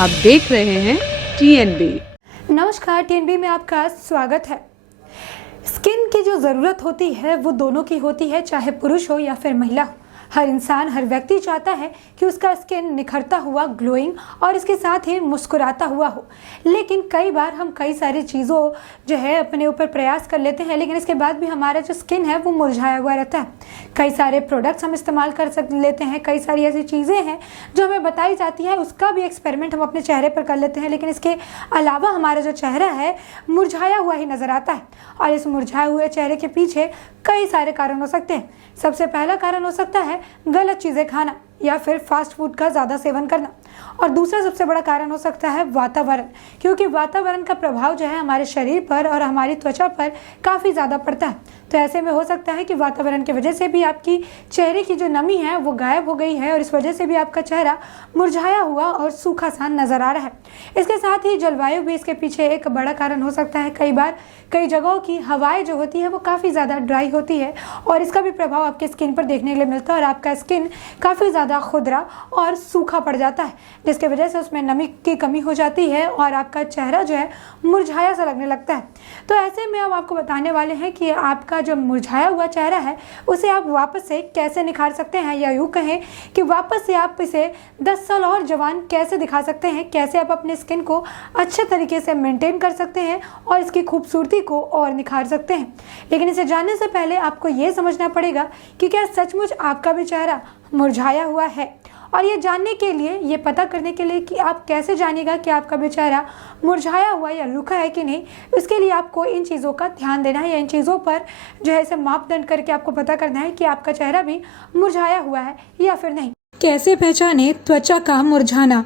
आप देख रहे हैं टीएनबी। नमस्कार, टीएनबी में आपका स्वागत है। स्किन की जो ज़रूरत होती है वो दोनों की होती है, चाहे पुरुष हो या फिर महिला हो। हर इंसान, हर व्यक्ति चाहता है कि उसका स्किन निखरता हुआ, ग्लोइंग और इसके साथ ही मुस्कुराता हुआ हो। लेकिन कई बार हम कई सारी चीज़ों जो है अपने ऊपर प्रयास कर लेते हैं, लेकिन इसके बाद भी हमारा जो स्किन है वो मुरझाया हुआ रहता है। कई सारे प्रोडक्ट्स हम इस्तेमाल लेते हैं, कई सारी ऐसी चीज़ें हैं जो हमें बताई जाती है, उसका भी एक्सपेरिमेंट हम अपने चेहरे पर कर लेते हैं, लेकिन इसके अलावा हमारा जो चेहरा है मुरझाया हुआ ही नज़र आता है। और इस मुरझाए हुए चेहरे के पीछे कई सारे कारण हो सकते हैं। सबसे पहला कारण हो सकता है गलत चीज़ें खाना या फिर फास्ट फूड का ज़्यादा सेवन करना। और दूसरा सबसे बड़ा कारण हो सकता है वातावरण, क्योंकि वातावरण का प्रभाव जो है हमारे शरीर पर और हमारी त्वचा पर काफ़ी ज़्यादा पड़ता है। तो ऐसे में हो सकता है कि वातावरण की वजह से भी आपकी चेहरे की जो नमी है वो गायब हो गई है और इस वजह से भी आपका चेहरा मुरझाया हुआ और सूखा सा नज़र आ रहा है। इसके साथ ही जलवायु भी इसके पीछे एक बड़ा कारण हो सकता है। कई बार कई जगहों की हवाएं जो होती है वो काफ़ी ज़्यादा ड्राई होती है और इसका भी प्रभाव आपके स्किन पर देखने के लिए मिलता है और आपका स्किन काफ़ी ज़्यादा खुरदरा और सूखा पड़ जाता है, जिसकी वजह से उसमें नमी की कमी हो जाती है और आपका चेहरा जो है मुरझाया सा लगने लगता है। तो ऐसे में हम आपको बताने वाले हैं कि आपका जो मुरझाया हुआ चेहरा है उसे आप वापस से कैसे निखार सकते हैं, या यूँ कहें कि वापस से आप इसे 10 साल और जवान कैसे दिखा सकते हैं, कैसे आप अपने स्किन को अच्छे तरीके से मेंटेन कर सकते हैं और इसकी खूबसूरती को और निखार सकते हैं। लेकिन इसे जानने से पहले आपको ये समझना पड़ेगा कि क्या सचमुच आपका भी चेहरा मुरझाया हुआ है। और ये जानने के लिए, ये पता करने के लिए कि आप कैसे जानिएगा कि आपका भी चेहरा मुरझाया हुआ या रूखा है कि नहीं, इसके लिए आपको इन चीज़ों का ध्यान देना है या इन चीज़ों पर जो है इसे मापदंड करके आपको पता करना है कि आपका चेहरा भी मुरझाया हुआ है या फिर नहीं। कैसे पहचाने त्वचा का मुरझाना?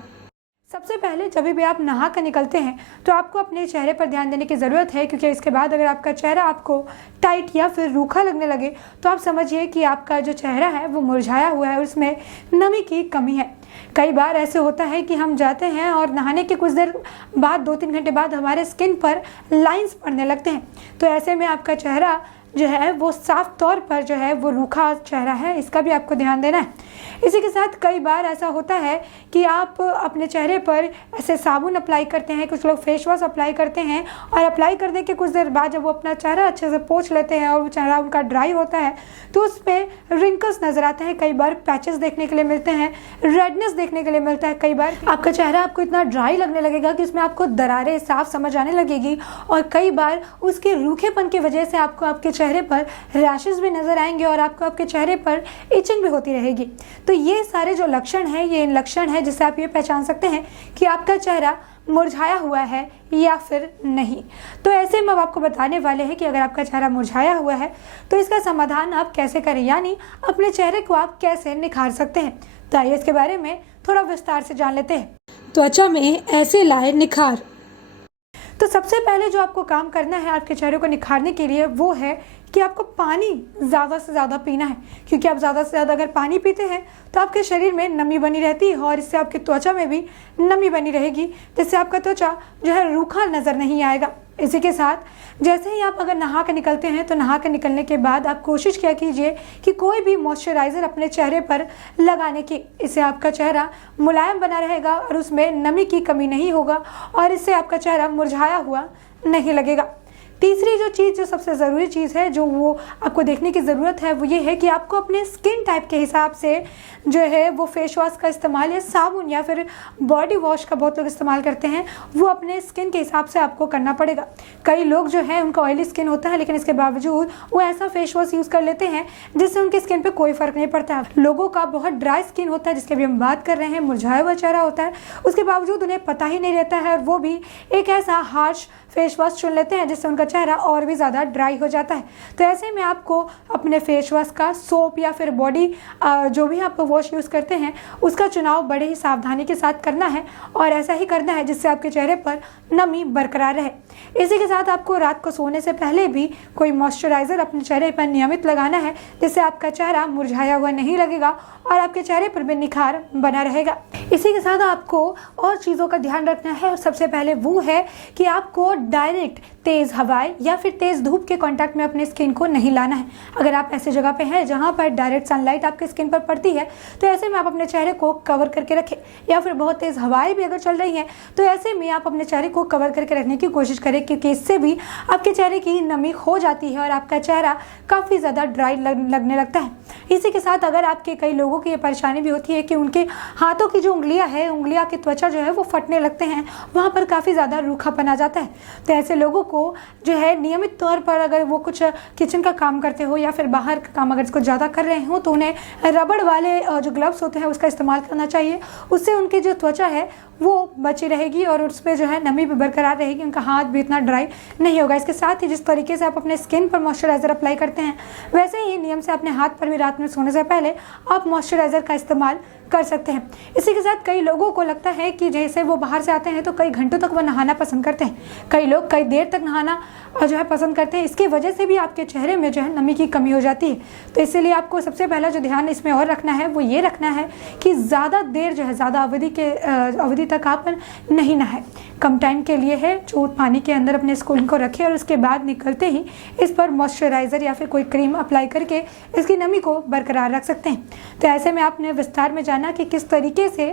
सबसे पहले जब भी आप नहा कर निकलते हैं तो आपको अपने चेहरे पर ध्यान देने की ज़रूरत है, क्योंकि इसके बाद अगर आपका चेहरा आपको टाइट या फिर रूखा लगने लगे तो आप समझिए कि आपका जो चेहरा है वो मुरझाया हुआ है और उसमें नमी की कमी है। कई बार ऐसे होता है कि हम जाते हैं और नहाने के कुछ देर बाद, 2-3 घंटे बाद हमारे स्किन पर लाइंस पड़ने लगते हैं। तो ऐसे में आपका चेहरा जो है वो साफ तौर पर जो है वो रूखा चेहरा है, इसका भी आपको ध्यान देना है। इसी के साथ कई बार ऐसा होता है कि आप अपने चेहरे पर ऐसे साबुन अप्लाई करते हैं, कुछ लोग फेस वॉश अप्लाई करते हैं और अप्लाई करने के कुछ देर बाद जब वो अपना चेहरा अच्छे से पोंछ लेते हैं और वो चेहरा उनका ड्राई होता है तो उस पर रिंकल्स नज़र आते हैं, कई बार पैचेस देखने के लिए मिलते हैं, रेडनेस देखने के लिए मिलता है। कई बार आपका चेहरा आपको इतना ड्राई लगने लगेगा कि उसमें आपको दरारें साफ समझ आने लगेगी और कई बार उसके रूखेपन की वजह से आपको आपके चेहरे पर रैशेस भी नजर आएंगे और आपको आपके चेहरे पर इचिंग भी होती रहेगी। तो ये सारे जो लक्षण हैं, ये लक्षण है जिससे आप ये पहचान सकते हैं कि आपका चेहरा मुरझाया हुआ है या फिर नहीं। तो ऐसे में अब आपको बताने वाले हैं कि अगर आपका चेहरा मुरझाया हुआ है तो इसका समाधान आप कैसे करें, यानी अपने चेहरे को आप कैसे निखार सकते हैं। तो आइए इसके बारे में थोड़ा विस्तार से जान लेते हैं। त्वचा में ऐसे लाए निखार। तो सबसे पहले जो आपको काम करना है आपके चेहरे को निखारने के लिए वो है कि आपको पानी ज़्यादा से ज़्यादा पीना है, क्योंकि आप ज़्यादा से ज़्यादा अगर पानी पीते हैं तो आपके शरीर में नमी बनी रहती है और इससे आपकी त्वचा में भी नमी बनी रहेगी, जिससे आपका त्वचा जो है रूखा नज़र नहीं आएगा। इसी के साथ जैसे ही आप अगर नहा कर निकलते हैं तो नहा कर निकलने के बाद आप कोशिश किया कीजिए कि कोई भी मॉइस्चराइज़र अपने चेहरे पर लगाने की। इससे आपका चेहरा मुलायम बना रहेगा और उसमें नमी की कमी नहीं होगा और इससे आपका चेहरा मुरझाया हुआ नहीं लगेगा। तीसरी जो चीज़, जो सबसे ज़रूरी चीज़ है जो वो आपको देखने की ज़रूरत है वो ये है कि आपको अपने स्किन टाइप के हिसाब से जो है वो फेस वॉश का इस्तेमाल या साबुन या फिर बॉडी वॉश का बहुत लोग इस्तेमाल करते हैं, वो अपने स्किन के हिसाब से आपको करना पड़ेगा। कई लोग जो है उनका ऑयली स्किन होता है लेकिन इसके बावजूद वो ऐसा फेस वॉश यूज़ कर लेते हैं जिससे उनकी स्किन पर कोई फ़र्क नहीं पड़ता। लोगों का बहुत ड्राई स्किन होता है जिसके भी हम बात कर रहे हैं, मुरझाया हुआ चेहरा होता है, उसके बावजूद उन्हें पता ही नहीं रहता है और वो भी एक ऐसा हार्श फेस वॉश चुन लेते हैं जिससे उनका चेहरा और भी ज़्यादा ड्राई हो जाता है। तो ऐसे में आपको अपने फेस वॉश का, सोप या फिर बॉडी जो भी आप वॉश यूज़ करते हैं उसका चुनाव बड़े ही सावधानी के साथ करना है और ऐसा ही करना है जिससे आपके चेहरे पर नमी बरकरार रहे। इसी के साथ आपको रात को सोने से पहले भी कोई मॉइस्चराइज़र अपने चेहरे पर नियमित लगाना है, जिससे आपका चेहरा मुरझाया हुआ नहीं लगेगा और आपके चेहरे पर भी निखार बना रहेगा। इसी के साथ आपको और चीज़ों का ध्यान रखना है और सबसे पहले वो है कि आपको डायरेक्ट तेज़ हवा हवाएं या फिर तेज धूप के कांटेक्ट में अपने स्किन को नहीं लाना है। अगर आप ऐसे जगह पे हैं जहां पर डायरेक्ट सनलाइट आपके स्किन पर पड़ती है तो ऐसे में आप अपने चेहरे को कवर करके रखें, या फिर बहुत तेज हवाएं भी अगर चल रही हैं तो ऐसे में आप अपने चेहरे को कवर करके रखने की कोशिश करें, क्योंकि इससे भी आपके चेहरे की नमी खो जाती है और आपका चेहरा काफ़ी ज़्यादा ड्राई लगने लगता है। इसी के साथ अगर आपके कई लोगों की ये परेशानी भी होती है कि उनके हाथों की जो उंगलियां की त्वचा जो है वो फटने लगते हैं, वहाँ पर काफ़ी ज़्यादा रूखापन आ जाता है। तो ऐसे लोगों को जो है नियमित तौर पर अगर वो कुछ किचन का काम करते हो या फिर बाहर का काम अगर इसको ज़्यादा कर रहे हो तो उन्हें रबड़ वाले जो ग्लव्स होते हैं उसका इस्तेमाल करना चाहिए। उससे उनकी जो त्वचा है वो बची रहेगी और उसमें जो है नमी भी बरकरार रहेगी, उनका हाथ भी इतना ड्राई नहीं होगा। इसके साथ ही जिस तरीके से आप अपने स्किन पर मॉइस्चराइज़र अप्लाई करते हैं वैसे ही नियम से अपने हाथ पर भी रात में सोने से पहले आप मॉइस्चराइज़र का इस्तेमाल कर सकते हैं। इसी के साथ कई लोगों को लगता है कि जैसे वो बाहर से आते हैं तो कई घंटों तक वो नहाना पसंद करते हैं, कई लोग कई देर तक नहाना जो है पसंद करते हैं। इसकी वजह से भी आपके चेहरे में जो है नमी की कमी हो जाती है। तो इसीलिए आपको सबसे पहला जो ध्यान इसमें और रखना है वो ये रखना है कि ज़्यादा देर जो है ज़्यादा अवधि तक आप नहीं नहाए। कम टाइम के लिए है जो पानी के अंदर अपने स्किन को रखें और उसके बाद निकलते ही इस पर मॉइस्चराइज़र या फिर कोई क्रीम अप्लाई करके इसकी नमी को बरकरार रख सकते हैं। तो ऐसे में आपने विस्तार में जाना कि किस तरीके से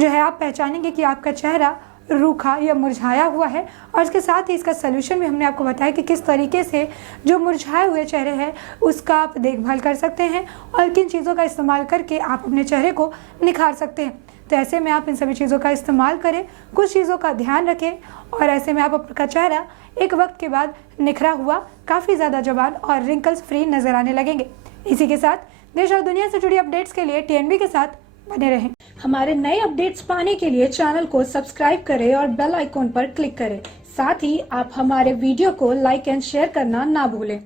जो है आप पहचानेंगे कि आपका चेहरा रूखा या मुरझाया हुआ है, और इसके साथ ही इसका सलूशन भी हमने आपको बताया कि किस तरीके से जो मुरझाए हुए चेहरे हैं उसका आप देखभाल कर सकते हैं और किन चीज़ों का इस्तेमाल करके आप अपने चेहरे को निखार सकते हैं। तो ऐसे में आप इन सभी चीज़ों का इस्तेमाल करें, कुछ चीज़ों का ध्यान रखें और ऐसे में आप आपका चेहरा एक वक्त के बाद निखरा हुआ, काफ़ी ज़्यादा जवान और रिंकल्स फ्री नजर आने लगेंगे। इसी के साथ देश और दुनिया से जुड़ी अपडेट्स के लिए TNB के साथ बने रहें। हमारे नए अपडेट्स पाने के लिए चैनल को सब्सक्राइब करें और बेल आइकॉन पर क्लिक करें। साथ ही आप हमारे वीडियो को लाइक एंड शेयर करना ना भूलें।